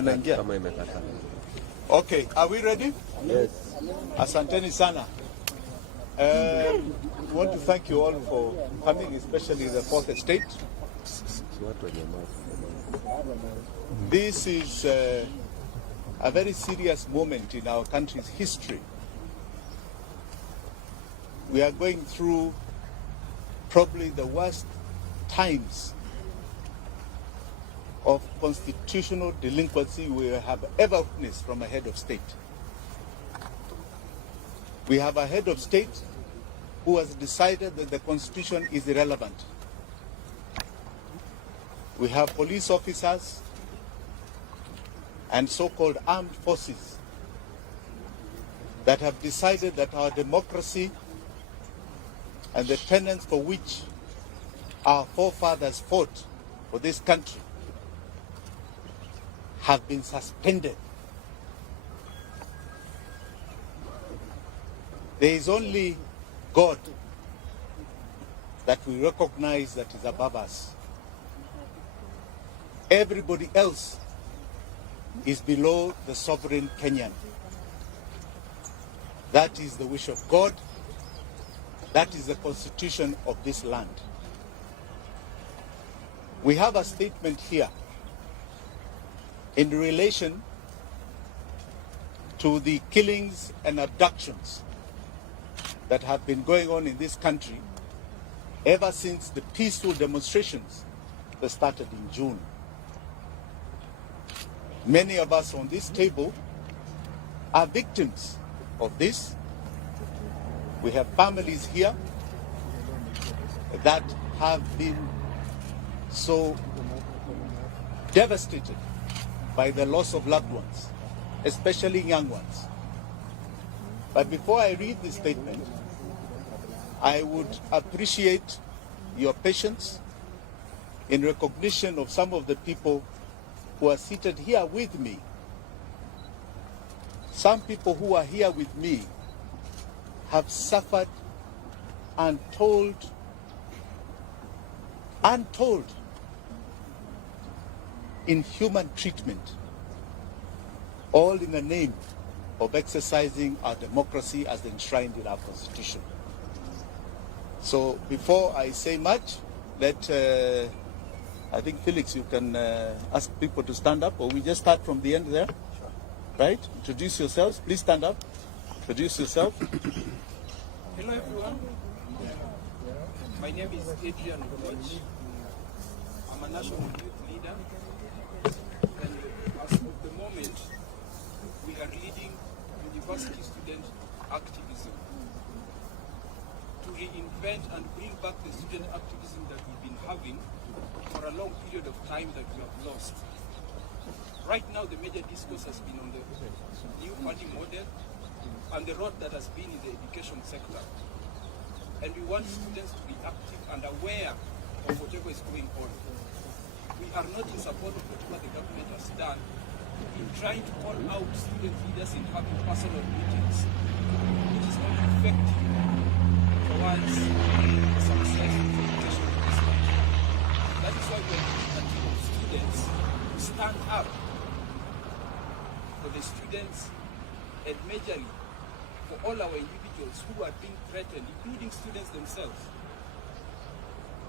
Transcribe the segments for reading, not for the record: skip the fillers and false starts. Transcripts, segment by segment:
tunaingia. Okay, are we ready? Yes. Asanteni sana. We want to thank you all for coming, especially the fourth estate. This is a very serious moment in our country's history. We are going through probably the worst times of constitutional delinquency we have ever witnessed from a head of state. We have a head of state who has decided that the constitution is irrelevant. We have police officers and so-called armed forces that have decided that our democracy and the tenets for which our forefathers fought for this country have been suspended. There is only God that we recognize that is above us. Everybody else is below the sovereign Kenyan. That is the wish of God. That is the constitution of this land. We have a statement here in relation to the killings and abductions that have been going on in this country ever since the peaceful demonstrations that started in June. Many of us on this table are victims of this. We have families here that have been so devastated by the loss of loved ones, especially young ones. But before I read this statement, I would appreciate your patience in recognition of some of the people who are seated here with me. Some people who are here with me have suffered untold inhuman treatment, all in the name of exercising our democracy as enshrined in our constitution. So before I say much, I think Felix, you can ask people to stand up, or we just start from the end there, right? Introduce yourselves, please stand up, introduce yourself. Hello everyone, my name is Adrian Koch. I'm a national youth leader, and as of the moment, we are leading university student activism to reinvent and bring back the student activism that we've been having for a long period of time that we have lost. Right now, the major discourse has been on the new funding model and the road that has been in the education sector. And we want students to be active and aware of whatever is going on. We are not in support of whatever the government has done in trying to call out student leaders in having personal meetings, which is not effective towards success of education in this country. That is why we are looking at students who stand up for the students and majorly for all our individuals who are being threatened, including students themselves,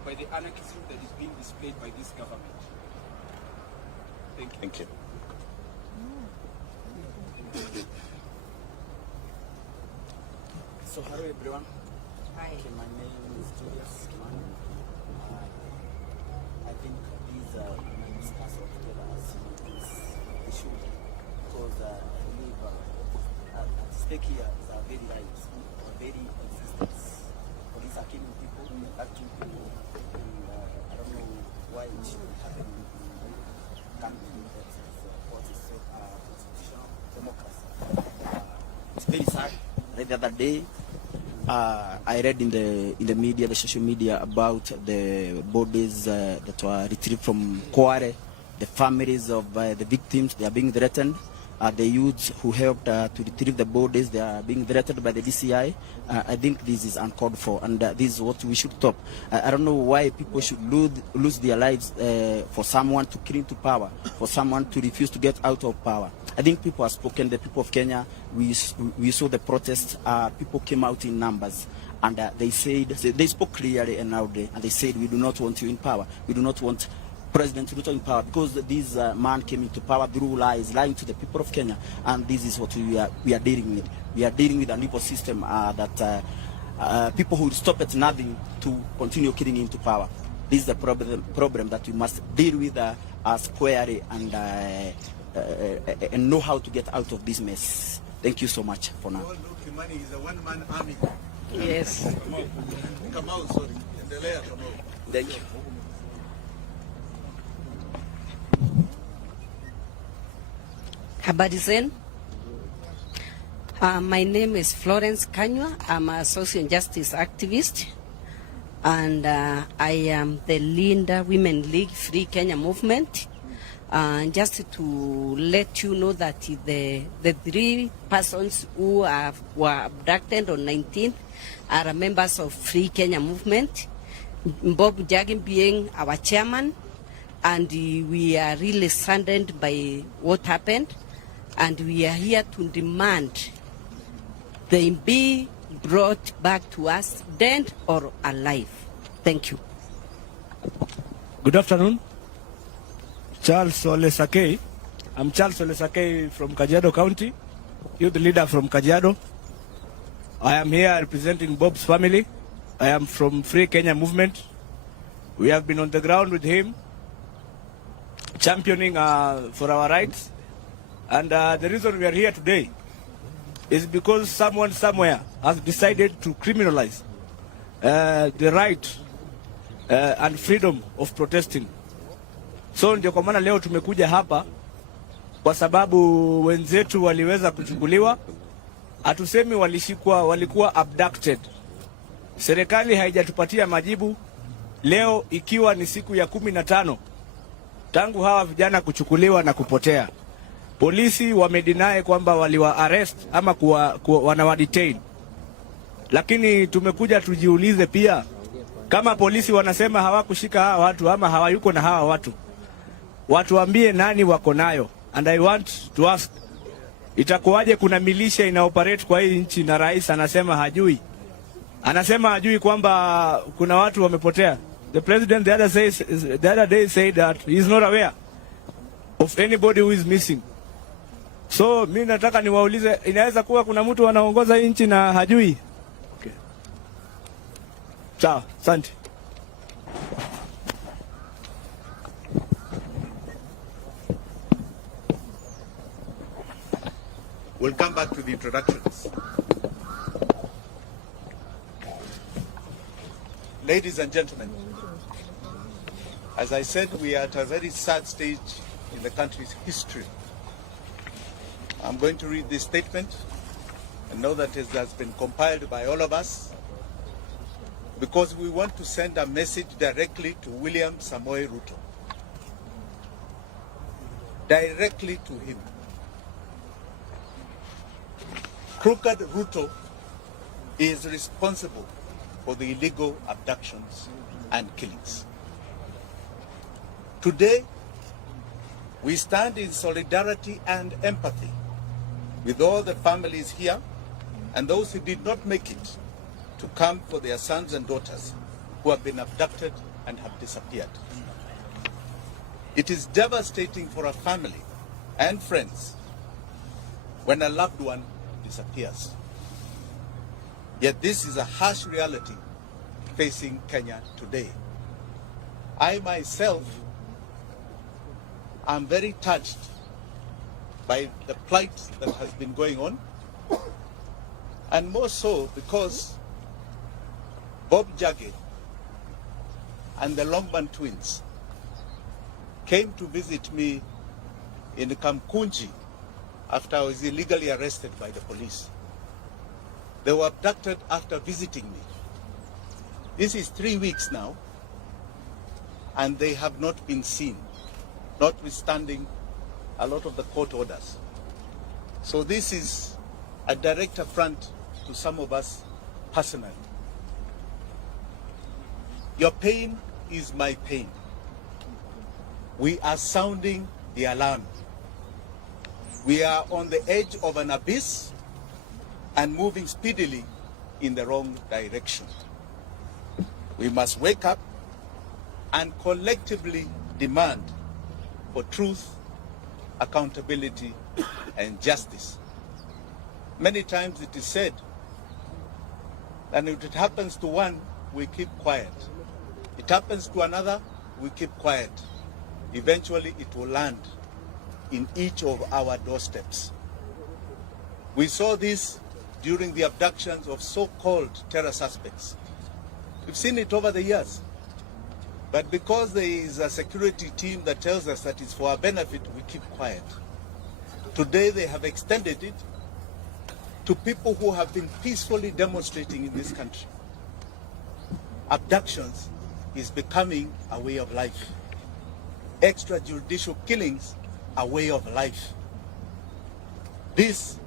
by the anarchism that is being displayed by this government. Thank you. Thank you. So hello everyone. Hi. Okay, my name is Julius Kimani. I think these we discuss together as this issue because I believe at stake here is our very lives, our very existence. Police are killing people, acting people, and I don't know why it should happen in a country that is what is so constitutional democracy. It's very sad. Like the other day, I read in the media, the social media, about the bodies that were retrieved from Kware, the families of the victims. They are being threatened. the youths who helped to retrieve the bodies. They are being threatened by the DCI. I think this is uncalled for, and this is what we should stop. I don't know why people should lose their lives for someone to cling to power, for someone to refuse to get out of power. I think people have spoken. The people of Kenya, we saw the protests. People came out in numbers, and they spoke clearly and loudly, and they said, we do not want you in power. We do not want President Ruto in power, because this man came into power through lies, lying to the people of Kenya, and this is what we are dealing with. We are dealing with an evil system that people who will stop at nothing to continue killing into power. This is the problem that we must deal with squarely and know how to get out of this mess. Thank you so much for now. Kimani is a one-man army. Yes. Kamau, sorry. Thank you. Habari zenu. My name is Florence Kanywa. I'm a social justice activist, and I am the Linda Women League Free Kenya movement. Just to let you know that the 3 persons who were abducted on 19th are members of Free Kenya movement. Bob Jagin being our chairman, and we are really saddened by what happened. And we are here to demand they be brought back to us, dead or alive. Thank you. Good afternoon. Charles Ole Sakei. I'm Charles Ole Sakei from Kajiado County, youth leader from Kajiado. I am here representing Bob's family. I am from Free Kenya movement. We have been on the ground with him, championing for our rights. And the reason we are here today is because someone somewhere has decided to criminalize the right and freedom of protesting. So ndio kwa maana leo tumekuja hapa kwa sababu wenzetu waliweza kuchukuliwa. Hatusemi walishikwa, walikuwa abducted. Serikali haijatupatia majibu leo, ikiwa ni siku ya 15 tangu hawa vijana kuchukuliwa na kupotea. Polisi wamedinae kwamba waliwa arrest ama wanawa detain. Lakini tumekuja tujiulize pia, kama polisi wanasema hawakushika hawa watu ama hawayuko na hawa watu, watuambie nani wako nayo. And I want to ask, itakuwaje kuna milisha ina operate kwa hii nchi na rais anasema hajui? Anasema hajui kwamba kuna watu wamepotea. The president the other day said that he is not aware of anybody who is missing. So mimi nataka niwaulize, inaweza kuwa kuna mtu anaongoza nchi na hajui? Okay. Sawa, asante. We'll come back to the introductions. Ladies and gentlemen, as I said, we are at a very sad stage in the country's history. I'm going to read this statement and know that it has been compiled by all of us because we want to send a message directly to William Samoei Ruto. Directly to him. Crooked Ruto is responsible for the illegal abductions and killings. Today, we stand in solidarity and empathy with all the families here and those who did not make it to come for their sons and daughters who have been abducted and have disappeared. It is devastating for a family and friends when a loved one disappears. Yet this is a harsh reality facing Kenya today. I myself am very touched by the plight that has been going on, and more so because Bob Jage and the Longman twins came to visit me in Kamkunji after I was illegally arrested by the police. They were abducted after visiting me. This is 3 weeks now, and they have not been seen, notwithstanding a lot of the court orders. So this is a direct affront to some of us personally. Your pain is my pain. We are sounding the alarm. We are on the edge of an abyss and moving speedily in the wrong direction. We must wake up and collectively demand for truth, accountability, and justice. Many times it is said that if it happens to one, we keep quiet. It happens to another, we keep quiet. Eventually it will land in each of our doorsteps. We saw this during the abductions of so-called terror suspects. We've seen it over the years. But because there is a security team that tells us that it's for our benefit, we keep quiet. Today they have extended it to people who have been peacefully demonstrating in this country. Abductions is becoming a way of life. Extrajudicial killings, a way of life. This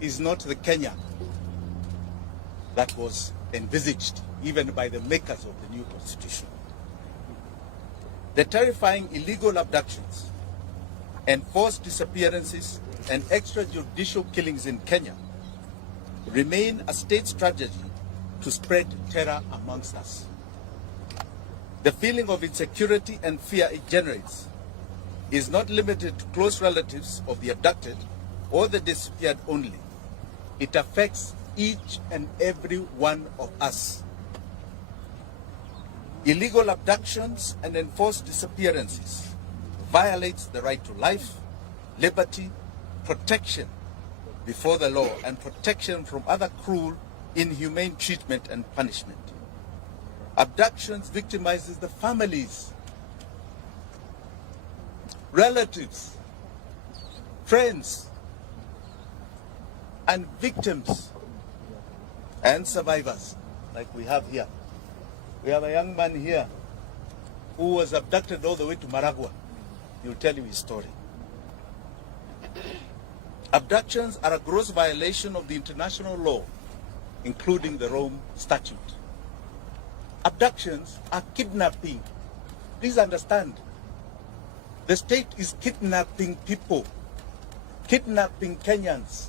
is not the Kenya that was envisaged even by the makers of the new constitution. The terrifying illegal abductions, enforced disappearances, and extrajudicial killings in Kenya remain a state strategy to spread terror amongst us. The feeling of insecurity and fear it generates is not limited to close relatives of the abducted or the disappeared only. It affects each and every one of us. Illegal abductions and enforced disappearances violates the right to life, liberty, protection before the law, and protection from other cruel, inhumane treatment and punishment. Abductions victimizes the families, relatives, friends, and victims and survivors like we have here. We have a young man here who was abducted all the way to Maragua. He'll tell you his story. Abductions are a gross violation of the international law, including the Rome Statute. Abductions are kidnapping. Please understand. The state is kidnapping people, kidnapping Kenyans.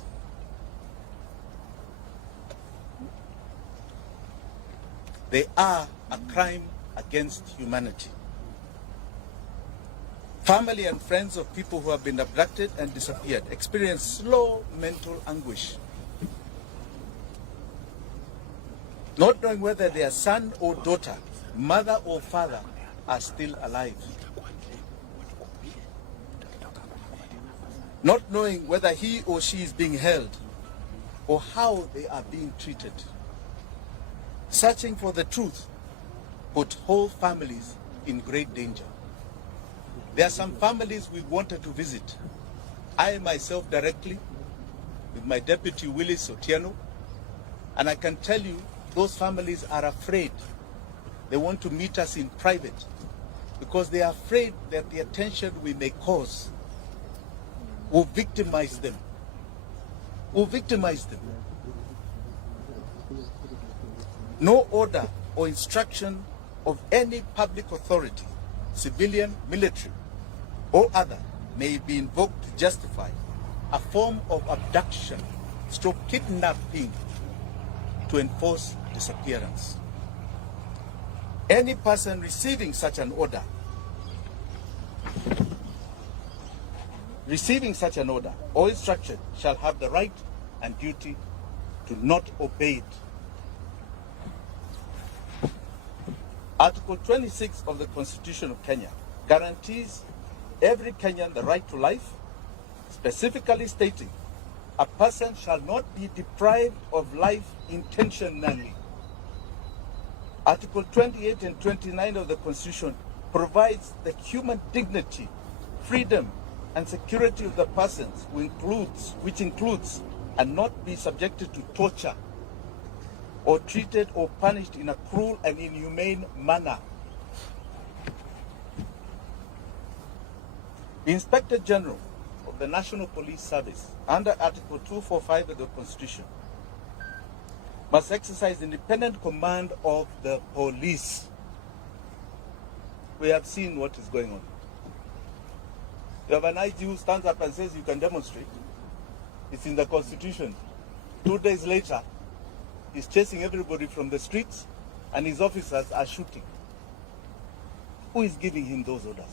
They are a crime against humanity. Family and friends of people who have been abducted and disappeared experience slow mental anguish, not knowing whether their son or daughter, mother or father are still alive, not knowing whether he or she is being held or how they are being treated. Searching for the truth put whole families in great danger. There are some families we wanted to visit. I myself directly, with my deputy Willis Otieno, and I can tell you those families are afraid. They want to meet us in private because they are afraid that the attention we may cause will victimize them. Will victimize them. No order or instruction of any public authority, civilian, military, or other, may be invoked to justify a form of abduction, stroke kidnapping, to enforce disappearance. Any person receiving such an order, or instruction shall have the right and duty to not obey it. Article 26 of the Constitution of Kenya guarantees every Kenyan the right to life, specifically stating a person shall not be deprived of life intentionally. Article 28 and 29 of the Constitution provides the human dignity, freedom, and security of the persons, which includes and not be subjected to torture or treated or punished in a cruel and inhumane manner. The Inspector General of of the National Police Service, under Article 245 of the Constitution, must exercise independent command of the police. We have seen what is going on. You have an IG who stands up and says you can demonstrate. It's in the Constitution. 2 days later, he's chasing everybody from the streets and his officers are shooting. Who is giving him those orders?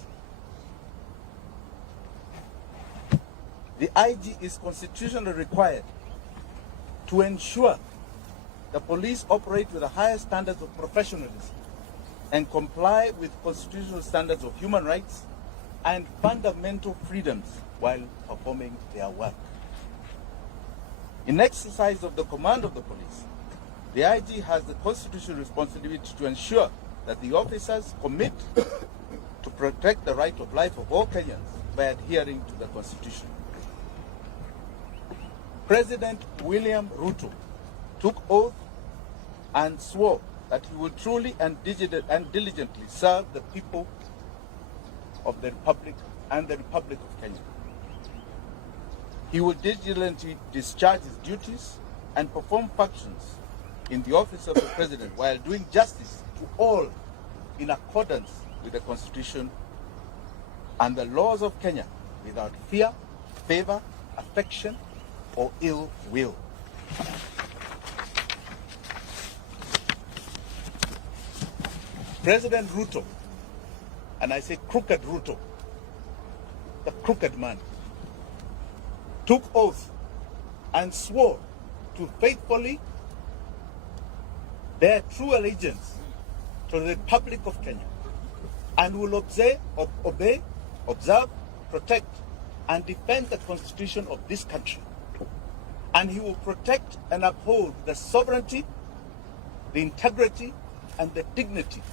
The IG is constitutionally required to ensure the police operate with the highest standards of professionalism and comply with constitutional standards of human rights and fundamental freedoms while performing their work. In exercise of the command of the police, the IG has the constitutional responsibility to ensure that the officers commit to protect the right of life of all Kenyans by adhering to the Constitution. President William Ruto took oath and swore that he will truly and diligently serve the people of the Republic and the Republic of Kenya. He will diligently discharge his duties and perform functions in the office of the President while doing justice to all in accordance with the Constitution and the laws of Kenya without fear, favor, affection, or ill will. President Ruto, and I say crooked Ruto, the crooked man, took oath and swore to faithfully bear true allegiance to the Republic of Kenya and will obey, observe, protect, and defend the Constitution of this country. And he will protect and uphold the sovereignty, the integrity, and the dignity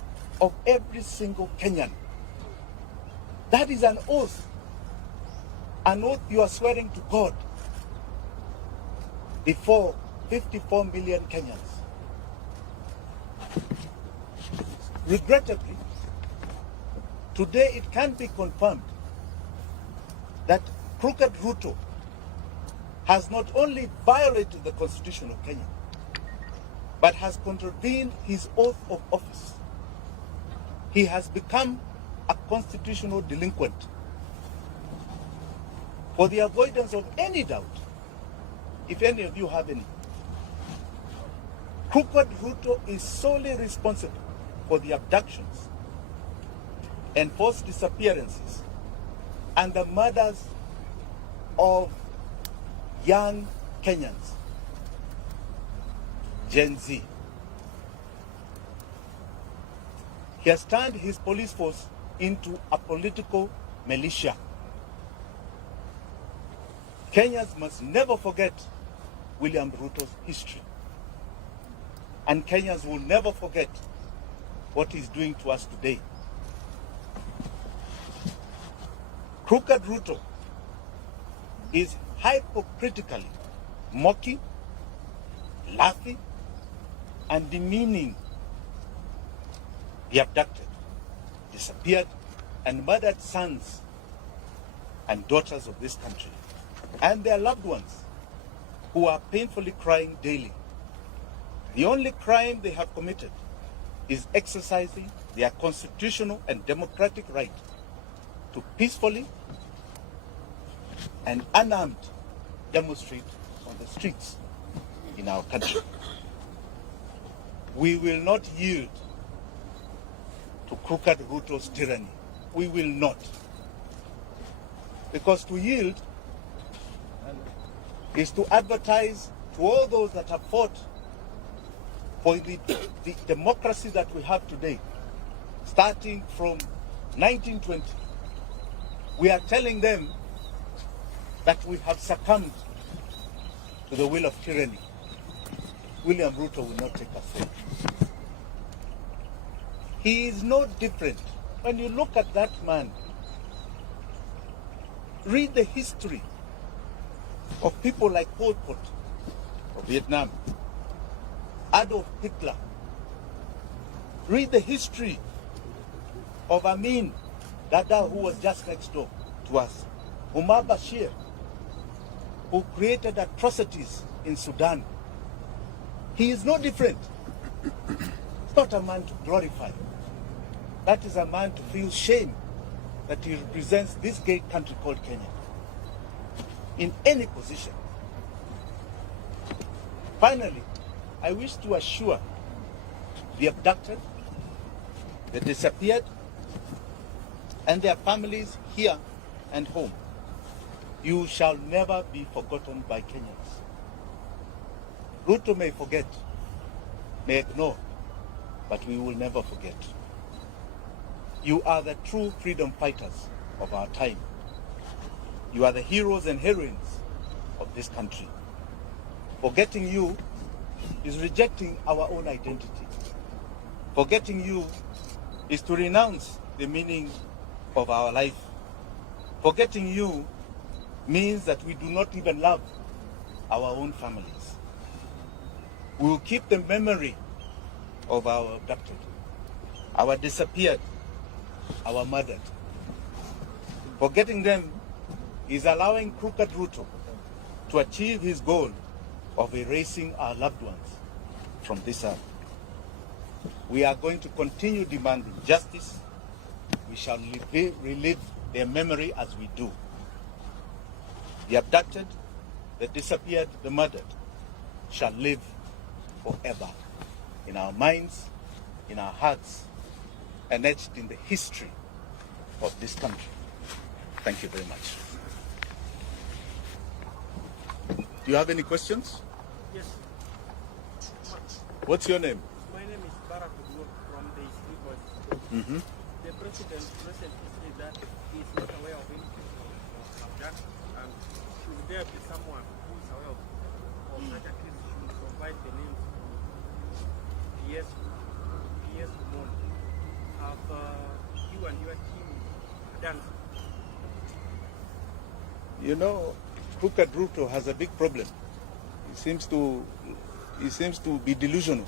of every single Kenyan. That is an oath you are swearing to God before 54 million Kenyans. Regrettably, today it can be confirmed that crooked Ruto has not only violated the Constitution of Kenya, but has contravened his oath of office. He has become a constitutional delinquent. For the avoidance of any doubt, if any of you have any, crooked Ruto is solely responsible for the abductions, enforced disappearances, and the murders of young Kenyans, Gen Z. He has turned his police force into a political militia. Kenyans must never forget William Ruto's history. And Kenyans will never forget what he's doing to us today. Crooked Ruto is hypocritically mocking, laughing, and demeaning the abducted, disappeared, and murdered sons and daughters of this country, and their loved ones who are painfully crying daily. The only crime they have committed is exercising their constitutional and democratic right to peacefully and unarmed demonstrate on the streets in our country. We will not yield to crooked Ruto's tyranny. We will not. Because to yield is to advertise to all those that have fought for the democracy that we have today, starting from 1920. We are telling them that we have succumbed to the will of tyranny. William Ruto will not take us there. He is no different. When you look at that man, read the history of people like Pol Pot of Vietnam, Adolf Hitler. Read the history of Amin Dada, who was just next door to us. Umar Bashir, who created atrocities in Sudan. He is no different. It's not a man to glorify. That is a man to feel shame that he represents this great country called Kenya in any position. Finally, I wish to assure the abducted, the disappeared, and their families here and home, you shall never be forgotten by Kenyans. Ruto may forget, may ignore, but we will never forget. You are the true freedom fighters of our time. You are the heroes and heroines of this country. Forgetting you is rejecting our own identity. Forgetting you is to renounce the meaning of our life. Forgetting you means that we do not even love our own families. We will keep the memory of our abducted, our disappeared, our murdered. Forgetting them is allowing crooked Ruto to achieve his goal of erasing our loved ones from this earth. We are going to continue demanding justice. We shall relive their memory as we do. The abducted, the disappeared, the murdered shall live forever in our minds, in our hearts, and etched in the history of this country. Thank you very much. Do you have any questions? Yes. What's your name? My name is Barack from the Street Boys. Mm-hmm. The president recently said that he is not aware of anything of that, and should there be someone who is aware of such a case, should provide the names to PS Mon. Have you and your team done? You know, crooked Ruto has a big problem. He seems to be delusional.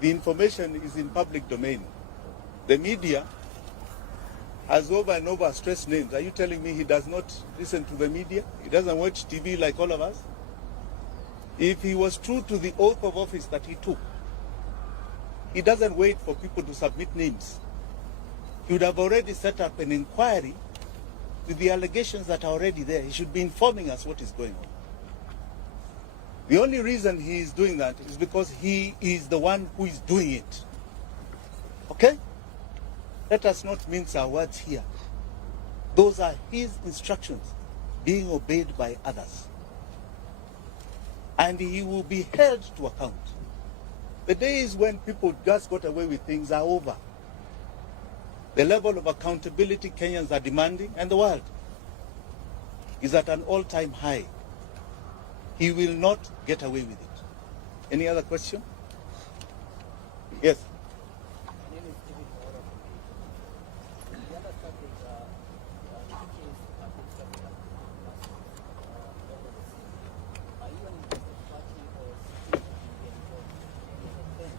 The information is in public domain. The media has over and over stressed names. Are you telling me he does not listen to the media? He doesn't watch TV like all of us? If he was true to the oath of office that he took, he doesn't wait for people to submit names. He would have already set up an inquiry with the allegations that are already there. He should be informing us what is going on. The only reason he is doing that is because he is the one who is doing it. Okay? Let us not mince our words here. Those are his instructions being obeyed by others. And he will be held to account. The days when people just got away with things are over. The level of accountability Kenyans are demanding, and the world, is at an all-time high. He will not get away with it. Any other question? Yes. My name is David Ora from Kenya. The other subject, teachers are being subject are you an interested party or seeking to get involved? And then,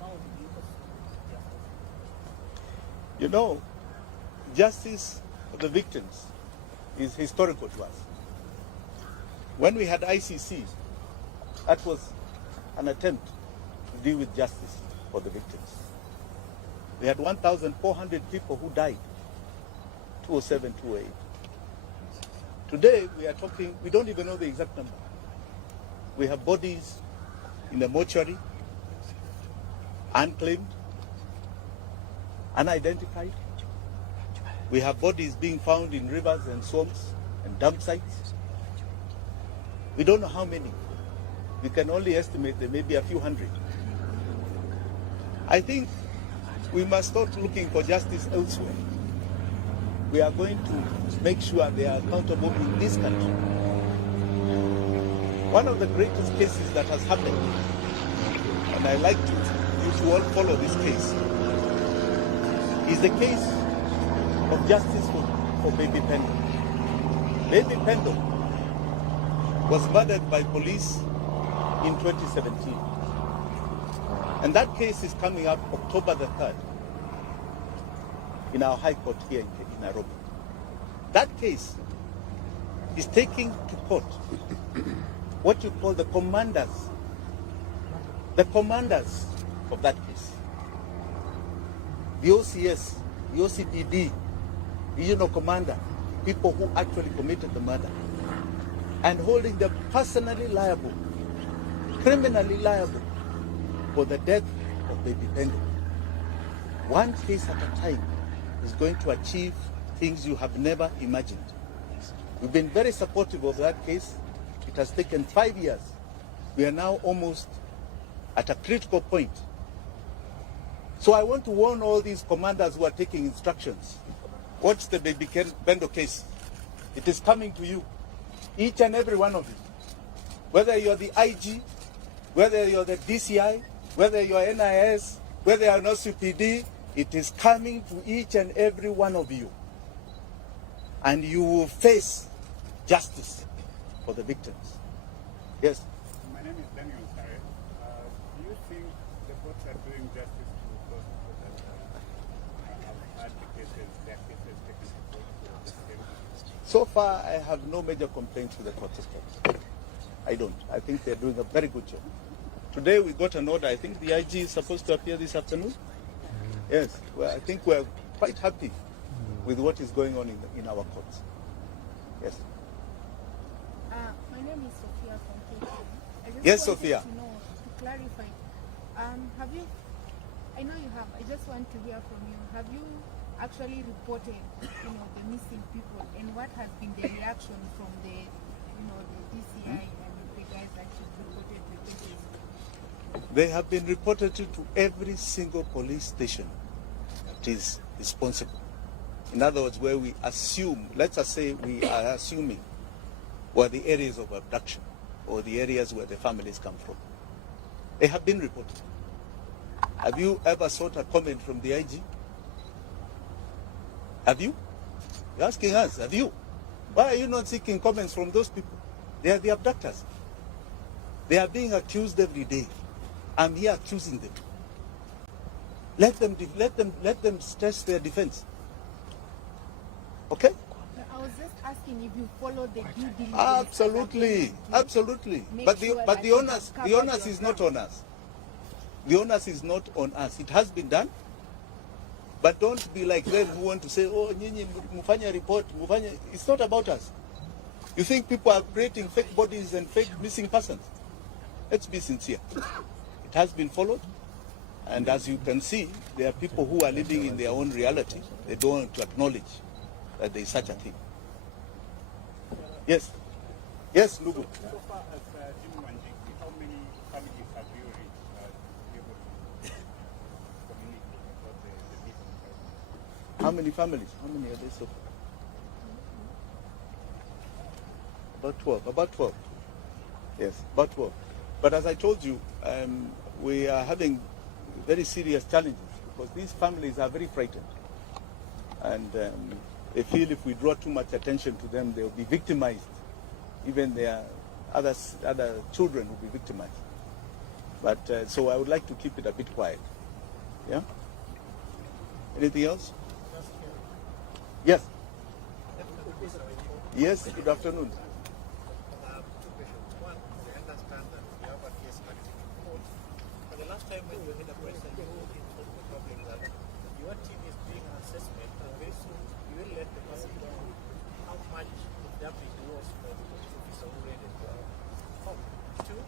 how do you pursue justice? You know, justice for the victims is historical to us. When we had ICC, that was an attempt to deal with justice for the victims. We had 1,400 people who died, 2007, 2008. Today, we are talking, we don't even know the exact number. We have bodies in the mortuary, unclaimed, unidentified. We have bodies being found in rivers and swamps and dump sites. We don't know how many. We can only estimate there may be a few hundred. I think we must start looking for justice elsewhere. We are going to make sure they are accountable in this country. One of the greatest cases that has happened, and I like you to all follow this case, is the case of justice for Baby Pendo. Baby Pendo was murdered by police in 2017. And that case is coming up October the 3rd. in our High Court here in Nairobi. That case is taking to court what you call the commanders of that case. The OCS, the OCPD, regional commander, people who actually committed the murder, and holding them personally liable, criminally liable for the death of the defendant. One case at a time is going to achieve things you have never imagined. We've been very supportive of that case. It has taken 5 years. We are now almost at a critical point. So I want to warn all these commanders who are taking instructions. Watch the Baby Bendo case. It is coming to you, each and every one of you. Whether you're the IG, whether you're the DCI, whether you're NIS, whether you're an OCPD, it is coming to each and every one of you. And you will face justice for the victims. Yes? My name is Daniel Sare. Do you think the courts are doing justice to those people that have had the cases, their cases taken to court? So far, I have no major complaints with the court systems. I don't. I think they're doing a very good job. Today we got an order. I think the IG is supposed to appear this afternoon. Yes. Well, I think we're quite happy with what is going on in our courts. Yes. My name is Sophia from KK. I just Yes, wanted Sophia. to know, to clarify, have you, I know you have, I just want to hear from you, have you actually reported, the missing people, and what has been the reaction from the, the DCI and the guys that you've reported the cases? They have been reported to every single police station that is responsible. In other words, where we assume, let's just say we are assuming, were the areas of abduction or the areas where the families come from. They have been reported. Have you ever sought a comment from the IG? Have you? You're asking us, have you? Why are you not seeking comments from those people? They are the abductors. They are being accused every day. I'm here accusing them. Let them stress their defense. Okay? I was just asking if you follow the due diligence. Absolutely, absolutely. But the onus is not on us. The onus is not on us. It has been done. But don't be like them who want to say, oh, nyinyi mufanya report, mufanya. It's not about us. You think people are creating fake bodies and fake missing persons? Let's be sincere. It has been followed. And as you can see, there are people who are living in their own reality. They don't want to acknowledge that there is such a thing. Yes. Yes, Lugu. So far as Jim Wanjiki, how many families have you reached able to communicate about the missing persons? How many families? How many are there so far? About 12. About 12. Yes, about 12. But as I told you, we are having very serious challenges because these families are very frightened. And they feel if we draw too much attention to them, they will be victimized. Even their other children will be victimized. But so I would like to keep it a bit quiet. Yeah? Anything else? Yes. Yes, good afternoon. Two questions. One, I understand that you have a case active in court. But the last time when you had a question, you told the public that your team is doing an assessment and very soon you will let the person know how much the damage was for the police officer who raided the home. Two,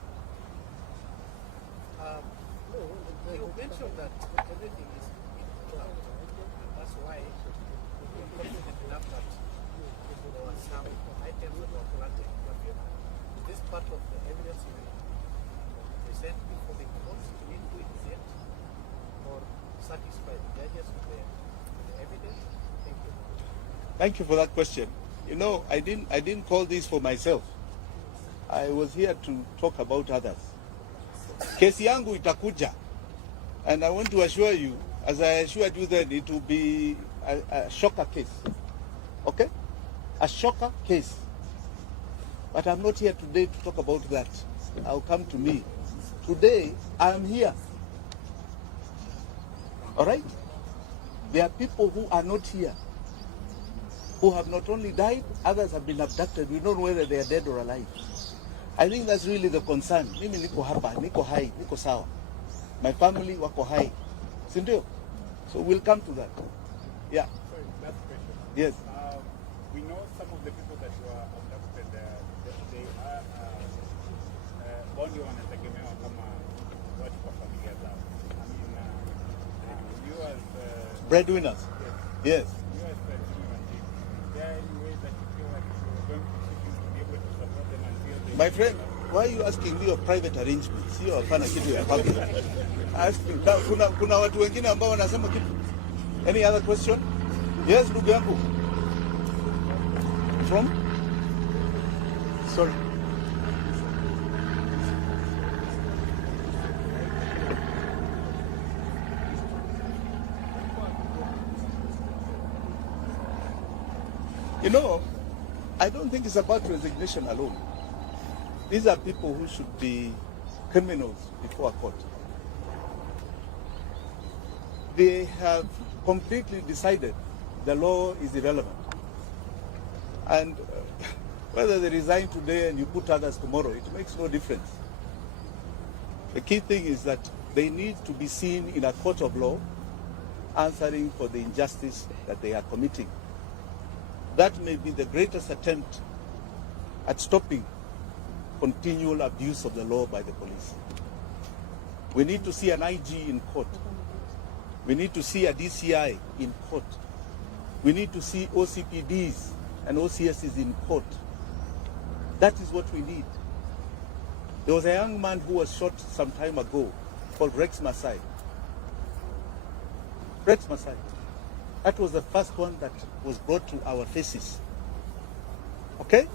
you mentioned that everything is in cloud. And that's why you're confident enough that there were some items that were planted. But is this part of the evidence you will present before the courts to be doing it or satisfy the judges with the evidence? Thank you. Thank you for that question. You know, I didn't call this for myself. I was here to talk about others. Kesi yangu itakuja. And I want to assure you, as I assured you then, it will be a shocker case. Okay? A shocker case. But I'm not here today to talk about that. I'll come to me. Today, I am here. All right? There are people who are not here, who have not only died, others have been abducted. We don't know whether they are dead or alive. I think that's really the concern. Mimi niko hapa, niko hai, niko sawa. My family wako hai. Sindio? So we'll come to that. Yeah. Sorry, last question. Yes. We know some of the people that were abducted, they are body wanategemewa kama watu kwa familia zao. I mean, you as Breadwinners. Yes. you as breadwinner, is there any way that you feel like you're going to be able to support them until they... My friend, why are you asking me of private arrangements? Sio hapana kitu ya public. Kuna watu wengine ambao wanasema kitu. Any other question? Yes, ndugu yangu. From? Sorry. You know, I don't think it's about resignation alone. These are people who should be criminals before a court. They have completely decided the law is irrelevant. And whether they resign today and you put others tomorrow, it makes no difference. The key thing is that they need to be seen in a court of law answering for the injustice that they are committing. That may be the greatest attempt at stopping continual abuse of the law by the police. We need to see an IG in court. We need to see a DCI in court. We need to see OCPDs and OCSs in court. That is what we need. There was a young man who was shot some time ago called Rex Masai. Rex Masai. That was the first one that was brought to our faces. Okay?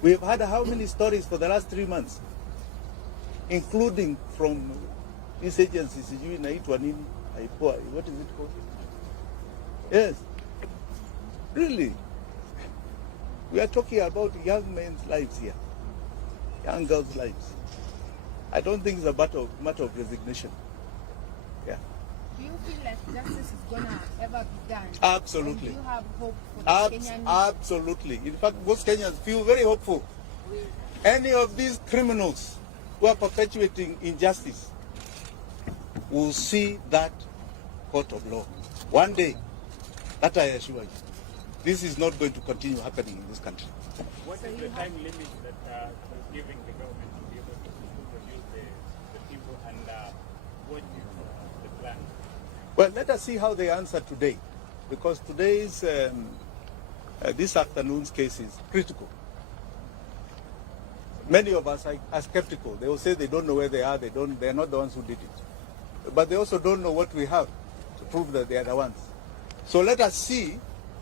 We have had how many stories for the last 3 months? Including from these agencies, what is it called? Yes. Really. We are talking about young men's lives here. Young girls' lives. I don't think it's a matter of resignation. Yeah. Do you feel like justice is gonna ever be done? Absolutely. And do you have hope for the Kenyan? Absolutely. In fact, most Kenyans feel very hopeful. Any of these criminals who are perpetuating injustice will see that court of law. One day, that I assure you, this is not going to continue happening in this country. What is the time limit that is giving the government to be able to produce the people, and what is the plan? Well, let us see how they answer today, because today's, this afternoon's case is critical. Many of us are skeptical. They will say they don't know where they are, they are not the ones who did it. But they also don't know what we have to prove that they are the ones. So let us see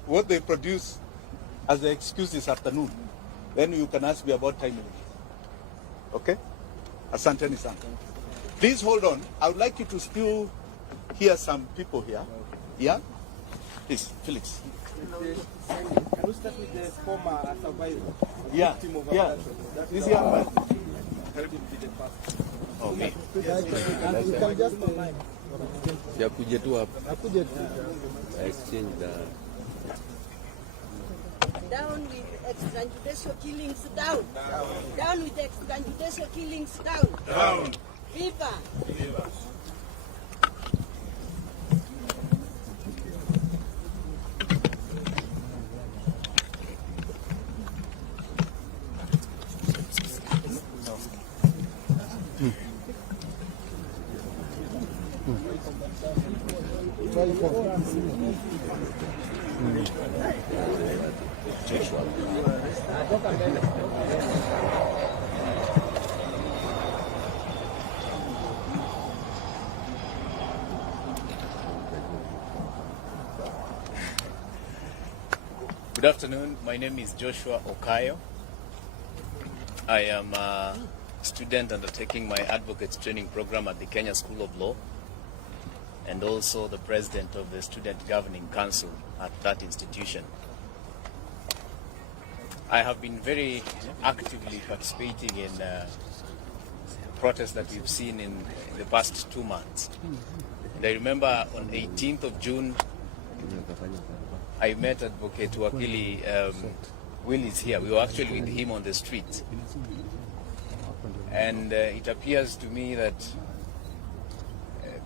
what they produce as the excuse this afternoon. Then you can ask me about time limits. Okay? Asanteni sana. Please hold on. I would like you to still hear some people here. Yeah? Please, Felix. Can we start with the former survivor? Yeah, yeah. This young man. Okay. Yakuje tu hapa. Exchange the Down with extrajudicial killings, down. Down with extrajudicial killings, down. Down. Viva. Good afternoon. My name is Joshua Okayo. I am a student undertaking my advocates training program at the Kenya School of Law, and also the president of the Student Governing Council at that institution. I have been very actively participating in protests that we've seen in the past 2 months. And I remember on 18th of June, I met Advocate Wakili Will is here. We were actually with him on the street. And it appears to me that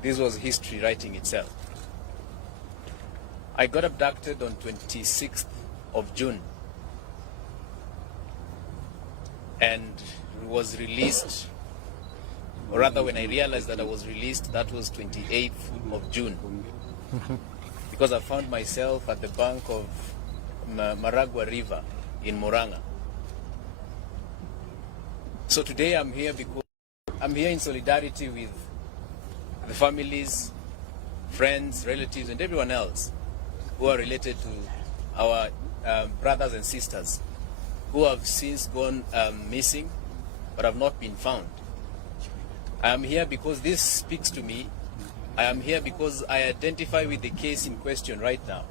this was history writing itself. I got abducted on 26th of June and was released, or rather when I realized that I was released, that was 28th of June. Because I found myself at the bank of Maragua River in Moranga. So today I'm here because I'm here in solidarity with the families, friends, relatives, and everyone else who are related to our brothers and sisters who have since gone missing but have not been found. I am here because this speaks to me. I am here because I identify with the case in question right now.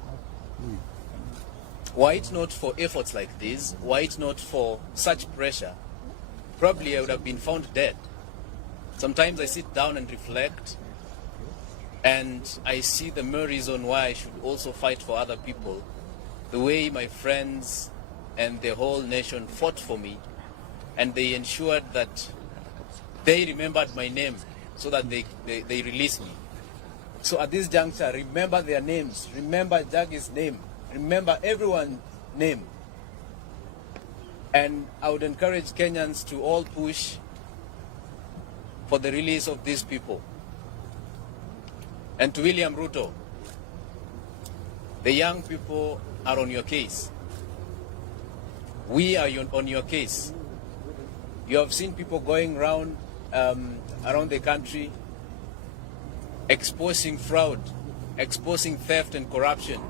Were it not for efforts like this, were it not for such pressure, probably I would have been found dead. Sometimes I sit down and reflect, and I see the mere reason why I should also fight for other people, the way my friends and the whole nation fought for me, and they ensured that they remembered my name so that they released me. So at this juncture, remember their names, remember Jagi's name, remember everyone's name. And I would encourage Kenyans to all push for the release of these people. And to William Ruto, the young people are on your case. We are on your case. You have seen people going around the country exposing fraud, exposing theft and corruption.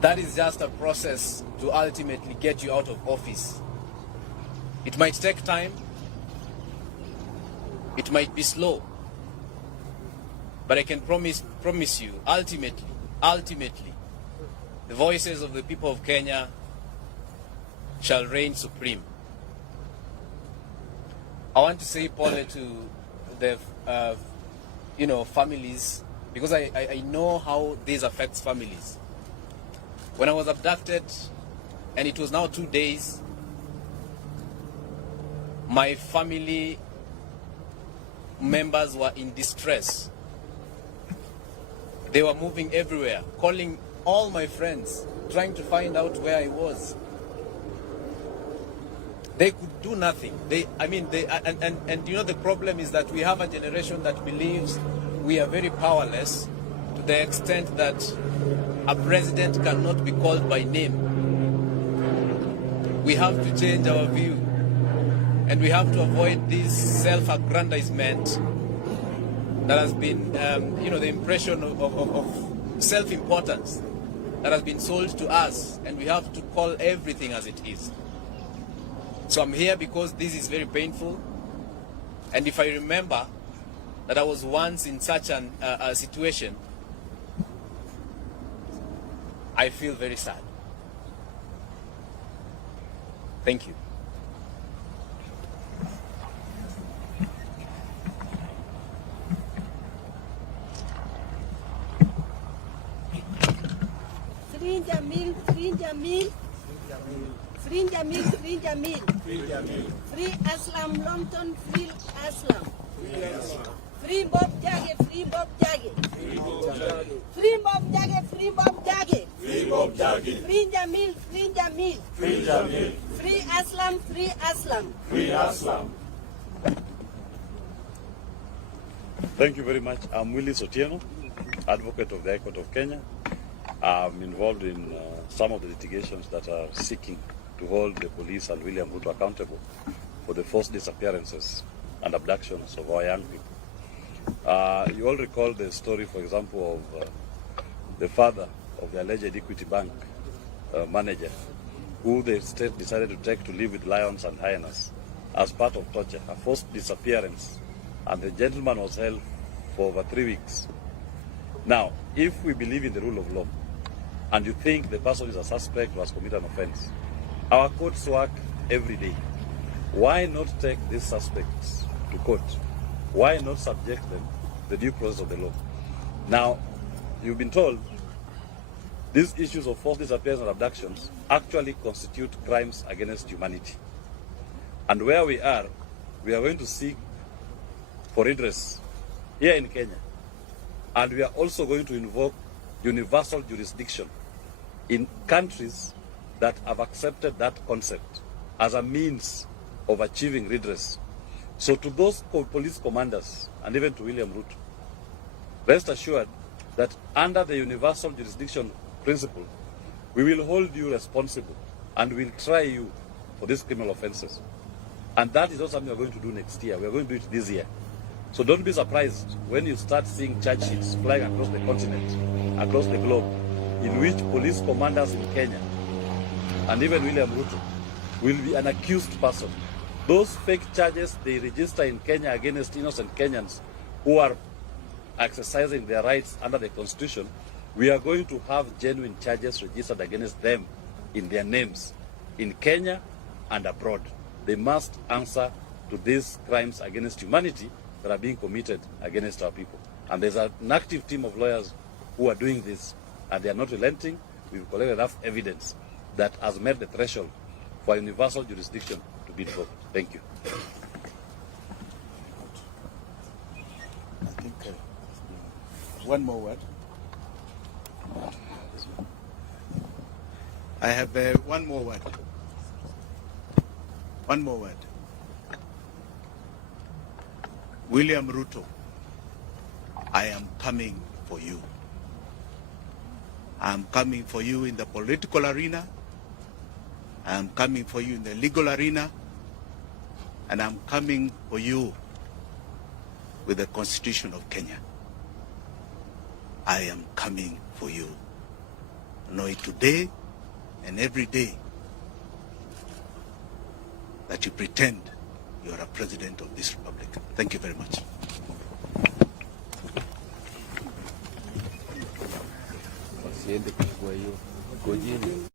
That is just a process to ultimately get you out of office. It might take time, it might be slow, but I can promise you, ultimately, the voices of the people of Kenya shall reign supreme. I want to say Paul to the families, because I know how this affects families. When I was abducted, and it was now 2 days, my family members were in distress. They were moving everywhere, calling all my friends, trying to find out where I was. They could do nothing. And you know, the problem is that we have a generation that believes we are very powerless, to the extent that a president cannot be called by name. We have to change our view, and we have to avoid this self-aggrandizement that has been, the impression of self-importance that has been sold to us, and we have to call everything as it is. So I'm here because this is very painful, and if I remember that I was once in such a situation, I feel very sad. Thank you. Free Jamil, free Jamil. Free Jamil, free Jamil. Free Aslam Longton, free Aslam. Free Bob Jage, free Bob Jage. Free Bob Jage, free Bob Jage. Free Bob Jage. Free Jamil, free Jamil. Free Jamil. Free Aslam, free Aslam. Free Aslam. Thank you very much. I'm Willis Otieno, advocate of the High Court of Kenya. I'm involved in some of the litigations that are seeking to hold the police and William Ruto accountable for the forced disappearances and abductions of our young people. You all recall the story, for example, of the father of the alleged Equity Bank manager, who the state decided to take to live with lions and hyenas as part of torture, a forced disappearance, and the gentleman was held for over 3 weeks. Now, if we believe in the rule of law, and you think the person is a suspect who has committed an offense, our courts work every day. Why not take these suspects to court? Why not subject them the due process of the law. Now, you've been told these issues of forced disappearance and abductions actually constitute crimes against humanity. And where we are going to seek for redress here in Kenya. And we are also going to invoke universal jurisdiction in countries that have accepted that concept as a means of achieving redress. So to those police commanders, and even to William Ruto, rest assured that under the universal jurisdiction principle, we will hold you responsible and will try you for these criminal offenses. And that is not something we are going to do next year. We are going to do it this year. So don't be surprised when you start seeing charge sheets flying across the continent, across the globe, in which police commanders in Kenya and even William Ruto will be an accused person. Those fake charges they register in Kenya against innocent Kenyans who are exercising their rights under the Constitution, we are going to have genuine charges registered against them in their names in Kenya and abroad. They must answer to these crimes against humanity that are being committed against our people. And there's an active team of lawyers who are doing this, and they are not relenting. We've collected enough evidence that has met the threshold for universal jurisdiction to be invoked. Thank you. I think one more word. I have one more word. One more word. William Ruto, I am coming for you. I am coming for you in the political arena. I am coming for you in the legal arena. And I'm coming for you with the Constitution of Kenya. I am coming for you. Know it today and every day that you pretend you are a president of this republic. Thank you very much. Wasiende kuchukua hiyo. Ngojeni.